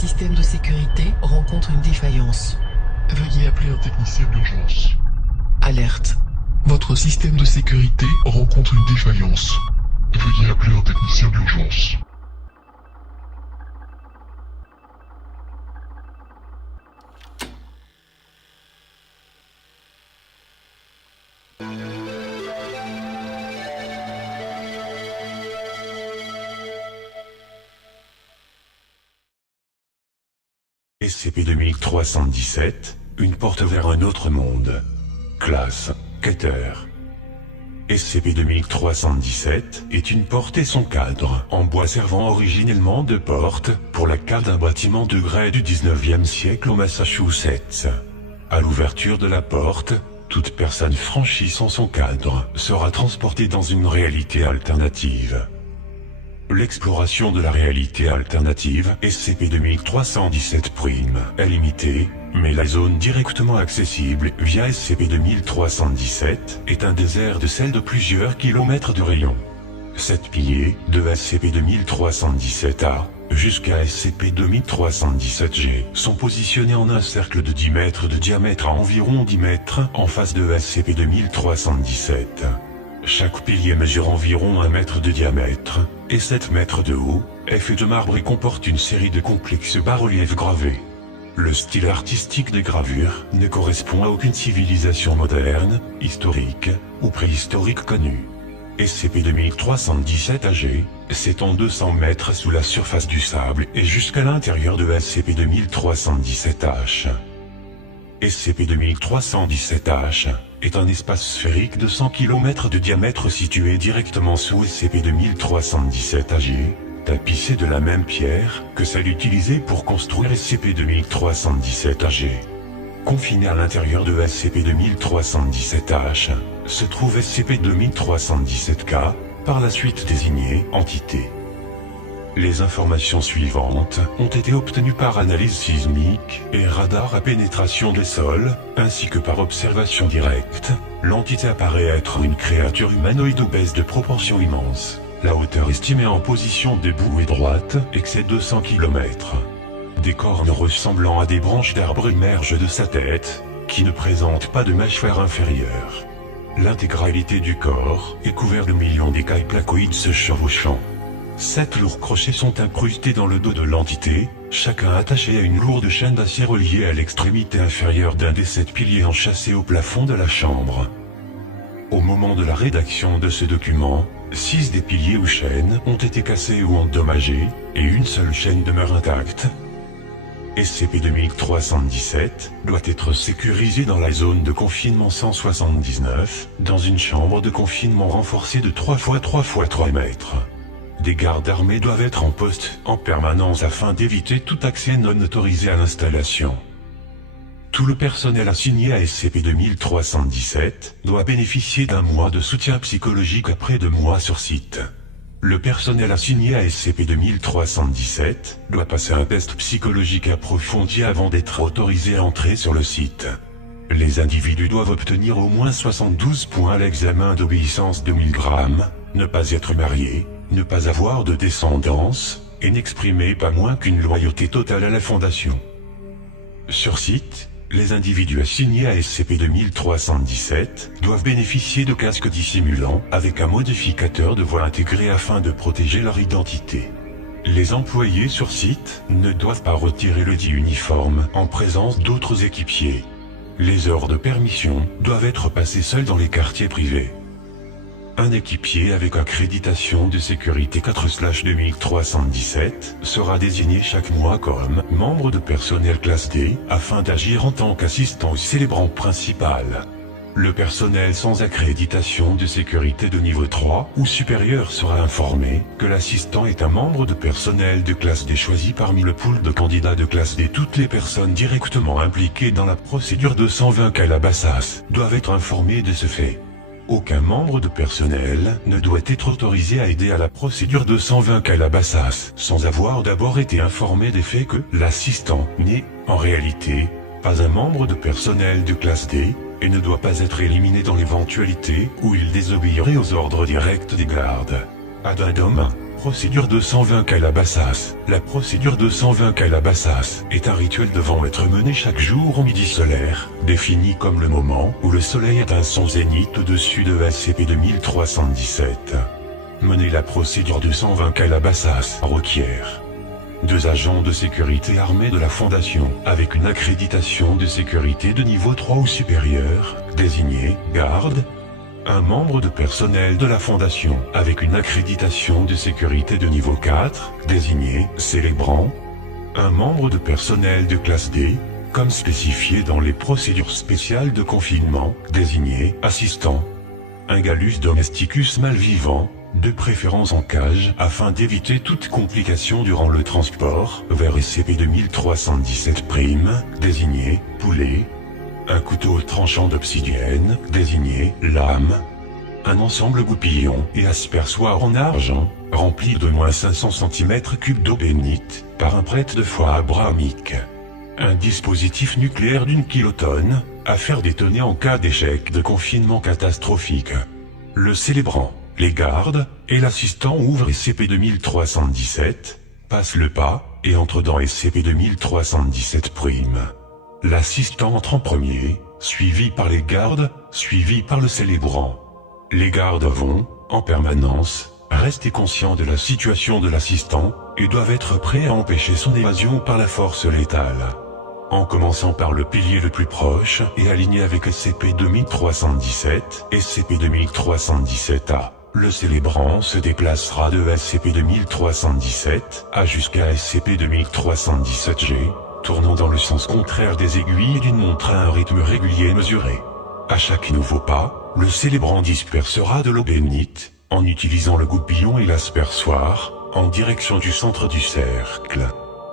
système de sécurité rencontre une défaillance. Veuillez appeler un technicien d'urgence. Alerte. Votre système de sécurité rencontre une défaillance. Veuillez appeler un technicien d'urgence. SCP-2317, une porte vers un autre monde. Classe, Keter. SCP-2317 est une porte et son cadre, en bois servant originellement de porte, pour la cale d'un bâtiment de grès du 19e siècle au Massachusetts. À l'ouverture de la porte, toute personne franchissant son cadre sera transportée dans une réalité alternative. L'exploration de la réalité alternative SCP-2317' est limitée, mais la zone directement accessible via SCP-2317 est un désert de sel de plusieurs kilomètres de rayon. 7 piliers, de SCP-2317-A jusqu'à SCP-2317-G, sont positionnés en un cercle de 10 mètres de diamètre à environ 10 mètres en face de SCP-2317. Chaque pilier mesure environ 1 mètre de diamètre et 7 mètres de haut, est fait de marbre et comporte une série de complexes bas-reliefs gravés. Le style artistique des gravures ne correspond à aucune civilisation moderne, historique ou préhistorique connue. SCP-2317-AG s'étend 200 mètres sous la surface du sable et jusqu'à l'intérieur de SCP-2317-H. SCP-2317-H est un espace sphérique de 100 km de diamètre situé directement sous SCP-2317-AG, tapissé de la même pierre que celle utilisée pour construire SCP-2317-AG. Confiné à l'intérieur de SCP-2317-H, se trouve SCP-2317-K, par la suite désigné Entité. Les informations suivantes ont été obtenues par analyse sismique et radar à pénétration des sols, ainsi que par observation directe. L'entité apparaît être une créature humanoïde obèse de proportions immenses. La hauteur estimée en position debout et droite excède 200 km. Des cornes ressemblant à des branches d'arbres émergent de sa tête, qui ne présente pas de mâchoire inférieure. L'intégralité du corps est couverte de millions d'écailles placoïdes se chevauchant. 7 lourds crochets sont incrustés dans le dos de l'entité, chacun attaché à une lourde chaîne d'acier reliée à l'extrémité inférieure d'un des 7 piliers enchâssés au plafond de la chambre. Au moment de la rédaction de ce document, 6 des piliers ou chaînes ont été cassés ou endommagés, et une seule chaîne demeure intacte. SCP-2317 doit être sécurisé dans la zone de confinement 179, dans une chambre de confinement renforcée de 3 x 3 x 3 mètres. Des gardes armés doivent être en poste en permanence afin d'éviter tout accès non autorisé à l'installation. Tout le personnel assigné à SCP-2317 doit bénéficier d'un mois de soutien psychologique après 2 mois sur site. Le personnel assigné à SCP-2317 doit passer un test psychologique approfondi avant d'être autorisé à entrer sur le site. Les individus doivent obtenir au moins 72 points à l'examen d'obéissance de 1000 grammes, ne pas être mariés, ne pas avoir de descendance, et n'exprimer pas moins qu'une loyauté totale à la Fondation. Sur site, les individus assignés à SCP-2317 doivent bénéficier de casques dissimulants avec un modificateur de voix intégré afin de protéger leur identité. Les employés sur site ne doivent pas retirer le dit uniforme en présence d'autres équipiers. Les heures de permission doivent être passées seules dans les quartiers privés. Un équipier avec accréditation de sécurité 4/2317 sera désigné chaque mois comme membre de personnel classe D afin d'agir en tant qu'assistant au célébrant principal. Le personnel sans accréditation de sécurité de niveau 3 ou supérieur sera informé que l'assistant est un membre de personnel de classe D choisi parmi le pool de candidats de classe D. Toutes les personnes directement impliquées dans la procédure 220 Calabasas doivent être informées de ce fait. Aucun membre de personnel ne doit être autorisé à aider à la procédure 220 Calabasas sans avoir d'abord été informé des faits que l'assistant n'est, en réalité, pas un membre de personnel de classe D et ne doit pas être éliminé dans l'éventualité où il désobéirait aux ordres directs des gardes. Addendum 1. Procédure 220 Calabasas. La procédure 220 Calabasas est un rituel devant être mené chaque jour au midi solaire, défini comme le moment où le soleil atteint son zénith au-dessus de SCP-2317. Mener la procédure 220 Calabasas requiert 2 agents de sécurité armés de la Fondation, avec une accréditation de sécurité de niveau 3 ou supérieur, désignés garde. Un membre de personnel de la Fondation, avec une accréditation de sécurité de niveau 4, désigné célébrant. Un membre de personnel de classe D, comme spécifié dans les procédures spéciales de confinement, désigné assistant. Un Gallus domesticus malvivant, de préférence en cage, afin d'éviter toute complication durant le transport, vers SCP-2317', désigné poulet. Un couteau tranchant d'obsidienne, désigné lame. Un ensemble goupillon et aspersoir en argent, rempli de moins 500 cm3 d'eau bénite, par un prêtre de foi abrahamique. Un dispositif nucléaire d'1 kilotonne, à faire détonner en cas d'échec de confinement catastrophique. Le célébrant, les gardes, et l'assistant ouvrent SCP-2317, passent le pas, et entrent dans SCP-2317'. L'assistant entre en premier, suivi par les gardes, suivi par le célébrant. Les gardes vont, en permanence, rester conscients de la situation de l'assistant, et doivent être prêts à empêcher son évasion par la force létale. En commençant par le pilier le plus proche et aligné avec SCP-2317 et SCP-2317-A, le célébrant se déplacera de SCP-2317-A jusqu'à SCP-2317-G, tournant dans le sens contraire des aiguilles d'une montre à un rythme régulier mesuré. À chaque nouveau pas, le célébrant dispersera de l'eau bénite, en utilisant le goupillon et l'aspersoir, en direction du centre du cercle.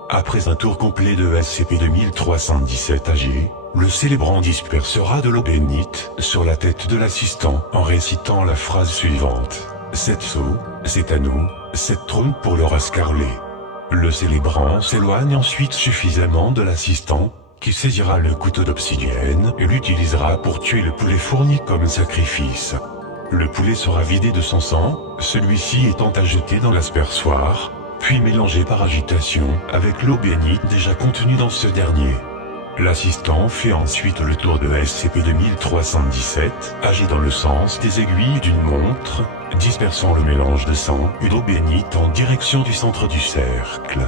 Après un tour complet de SCP-2317-AG, le célébrant dispersera de l'eau bénite sur la tête de l'assistant en récitant la phrase suivante. Cette eau, c'est à nous, cette trône pour le rascarler. Le célébrant s'éloigne ensuite suffisamment de l'assistant, qui saisira le couteau d'obsidienne et l'utilisera pour tuer le poulet fourni comme sacrifice. Le poulet sera vidé de son sang, celui-ci étant ajouté dans l'aspersoir, puis mélangé par agitation avec l'eau bénite déjà contenue dans ce dernier. L'assistant fait ensuite le tour de SCP-2317, agi dans le sens des aiguilles d'une montre, dispersant le mélange de sang et d'eau bénite en direction du centre du cercle.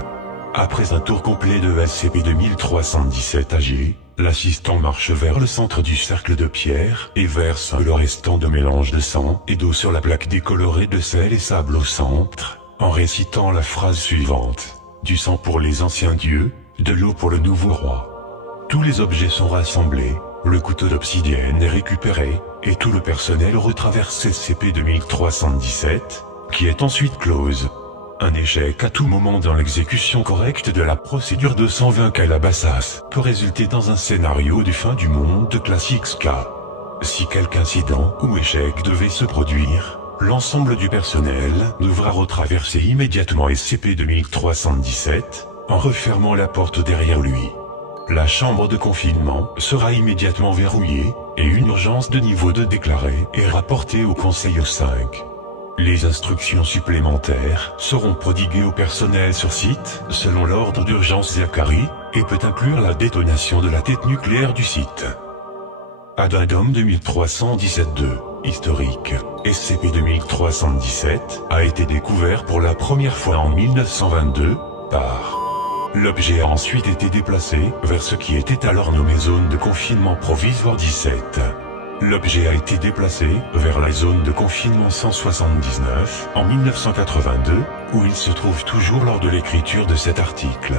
Après un tour complet de SCP-2317-AG, l'assistant marche vers le centre du cercle de pierre et verse le restant de mélange de sang et d'eau sur la plaque décolorée de sel et sable au centre, en récitant la phrase suivante. Du sang pour les anciens dieux, de l'eau pour le nouveau roi. Tous les objets sont rassemblés, le couteau d'obsidienne est récupéré, et tout le personnel retraverse SCP-2317, qui est ensuite close. Un échec à tout moment dans l'exécution correcte de la procédure 220 Calabasas peut résulter dans un scénario de fin du monde de classe XK. Si quelque incident ou échec devait se produire, l'ensemble du personnel devra retraverser immédiatement SCP-2317, en refermant la porte derrière lui. La chambre de confinement sera immédiatement verrouillée, et une urgence de niveau 2 déclarée et rapportée au Conseil O5. Les instructions supplémentaires seront prodiguées au personnel sur site, selon l'ordre d'urgence Zachary, et peut inclure la détonation de la tête nucléaire du site. Addendum 2317-2, historique. SCP-2317 a été découvert pour la première fois en 1922, par... L'objet a ensuite été déplacé vers ce qui était alors nommé zone de confinement provisoire 17. L'objet a été déplacé vers la zone de confinement 179 en 1982, où il se trouve toujours lors de l'écriture de cet article.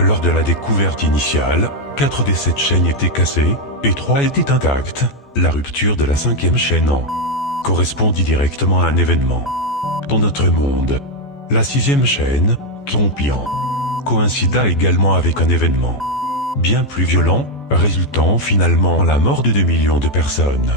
Lors de la découverte initiale, 4 des 7 chaînes étaient cassées, et 3 étaient intactes. La rupture de la 5e chaîne en correspondit directement à un événement. Dans notre monde, la 6e chaîne, Trompian, coïncida également avec un événement bien plus violent, résultant finalement en la mort de 2 millions de personnes.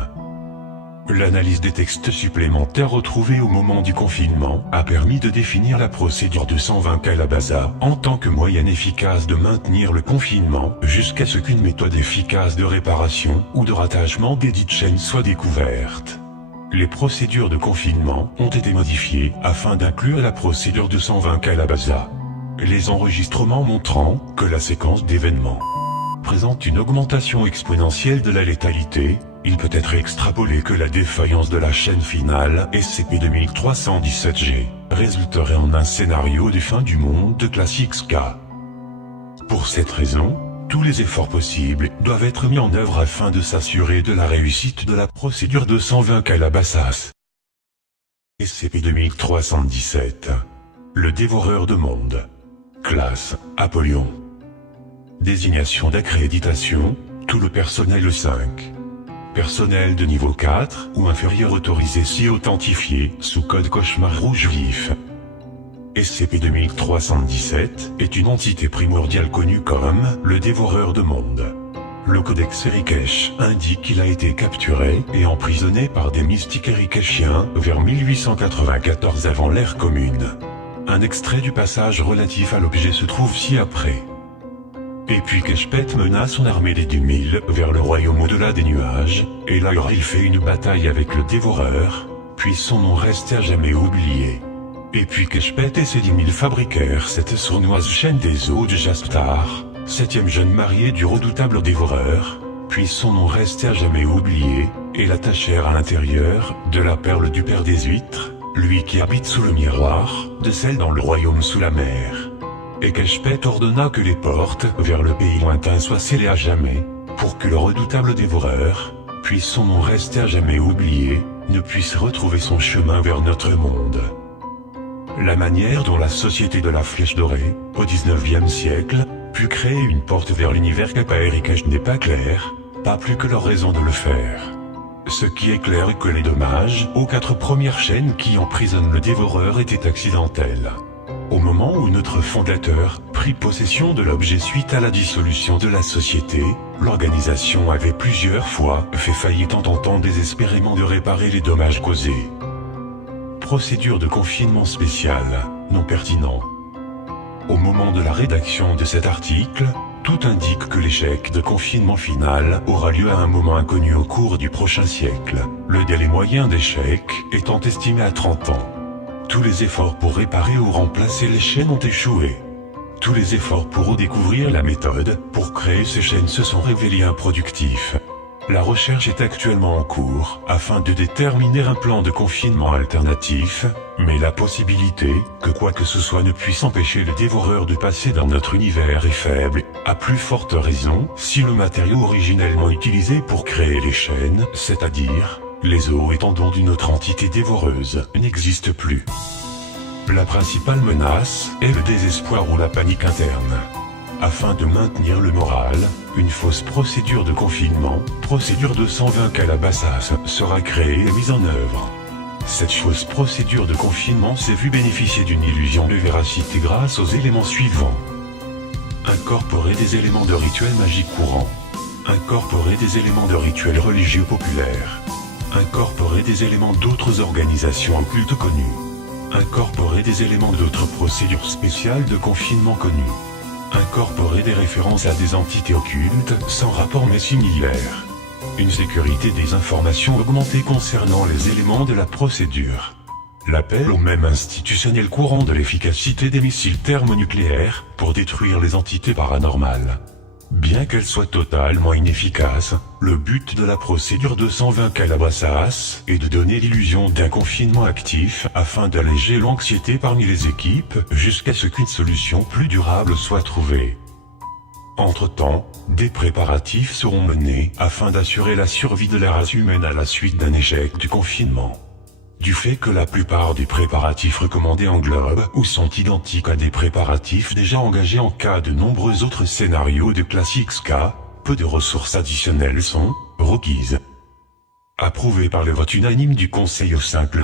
L'analyse des textes supplémentaires retrouvés au moment du confinement a permis de définir la procédure 220 Calabasas en tant que moyen efficace de maintenir le confinement jusqu'à ce qu'une méthode efficace de réparation ou de rattachement des dites chaînes soit découverte. Les procédures de confinement ont été modifiées afin d'inclure la procédure 220 Calabaza. Les enregistrements montrant que la séquence d'événements présente une augmentation exponentielle de la létalité, il peut être extrapolé que la défaillance de la chaîne finale SCP-2317G résulterait en un scénario de fin du monde de classe XK. Pour cette raison, tous les efforts possibles doivent être mis en œuvre afin de s'assurer de la réussite de la procédure 220 Calabasas. SCP-2317. Le dévoreur de monde. Classe Apollyon. Désignation d'accréditation, tout le personnel 5. Personnel de niveau 4 ou inférieur autorisé si authentifié sous code cauchemar rouge vif. SCP-2317 est une entité primordiale connue comme le dévoreur de monde. Le codex Erikesh indique qu'il a été capturé et emprisonné par des mystiques erikeshiens vers 1894 avant l'ère commune. Un extrait du passage relatif à l'objet se trouve ci-après. Et puis Keshpet mena son armée des 10 000 vers le royaume au-delà des nuages, et là il fait une bataille avec le dévoreur, puis son nom reste à jamais oublié. Et puis Keshpet et ses 10 000 fabriquèrent cette sournoise chaîne des eaux de Jasptar, 7e jeune marié du redoutable dévoreur, puis son nom reste à jamais oublié, et l'attachèrent à l'intérieur de la perle du père des huîtres, lui qui habite sous le miroir, de celle dans le royaume sous la mer. Et Keshpet ordonna que les portes vers le pays lointain soient scellées à jamais, pour que le redoutable dévoreur, puis son nom resté à jamais oublié, ne puisse retrouver son chemin vers notre monde. La manière dont la société de la Flèche Dorée, au XIXe siècle, put créer une porte vers l'univers Kappa Erikesh n'est pas claire, pas plus que leur raison de le faire. Ce qui est clair est que les dommages aux 4 premières chaînes qui emprisonnent le dévoreur étaient accidentels. Au moment où notre fondateur prit possession de l'objet suite à la dissolution de la société, l'organisation avait plusieurs fois fait faillite en tentant désespérément de réparer les dommages causés. Procédure de confinement spéciale, non pertinent. Au moment de la rédaction de cet article, tout indique que l'échec de confinement final aura lieu à un moment inconnu au cours du prochain siècle, le délai moyen d'échec étant estimé à 30 ans. Tous les efforts pour réparer ou remplacer les chaînes ont échoué. Tous les efforts pour redécouvrir la méthode pour créer ces chaînes se sont révélés improductifs. La recherche est actuellement en cours afin de déterminer un plan de confinement alternatif, mais la possibilité que quoi que ce soit ne puisse empêcher le dévoreur de passer dans notre univers est faible, à plus forte raison si le matériau originellement utilisé pour créer les chaînes, c'est-à-dire les os et tendons d'une autre entité dévoreuse, n'existe plus. La principale menace est le désespoir ou la panique interne. Afin de maintenir le moral, une fausse procédure de confinement, procédure 220 Calabasas, sera créée et mise en œuvre. Cette fausse procédure de confinement s'est vue bénéficier d'une illusion de véracité grâce aux éléments suivants. Incorporer des éléments de rituels magiques courants. Incorporer des éléments de rituels religieux populaires. Incorporer des éléments d'autres organisations occultes connues. Incorporer des éléments d'autres procédures spéciales de confinement connues. Incorporer des références à des entités occultes sans rapport mais similaires. Une sécurité des informations augmentée concernant les éléments de la procédure. L'appel au même institutionnel courant de l'efficacité des missiles thermonucléaires pour détruire les entités paranormales. Bien qu'elle soit totalement inefficace, le but de la procédure 220 Calabasas est de donner l'illusion d'un confinement actif afin d'alléger l'anxiété parmi les équipes jusqu'à ce qu'une solution plus durable soit trouvée. Entre-temps, des préparatifs seront menés afin d'assurer la survie de la race humaine à la suite d'un échec du confinement. Du fait que la plupart des préparatifs recommandés englobent ou sont identiques à des préparatifs déjà engagés en cas de nombreux autres scénarios de classe XK, peu de ressources additionnelles sont requises. Approuvé par le vote unanime du Conseil au simple.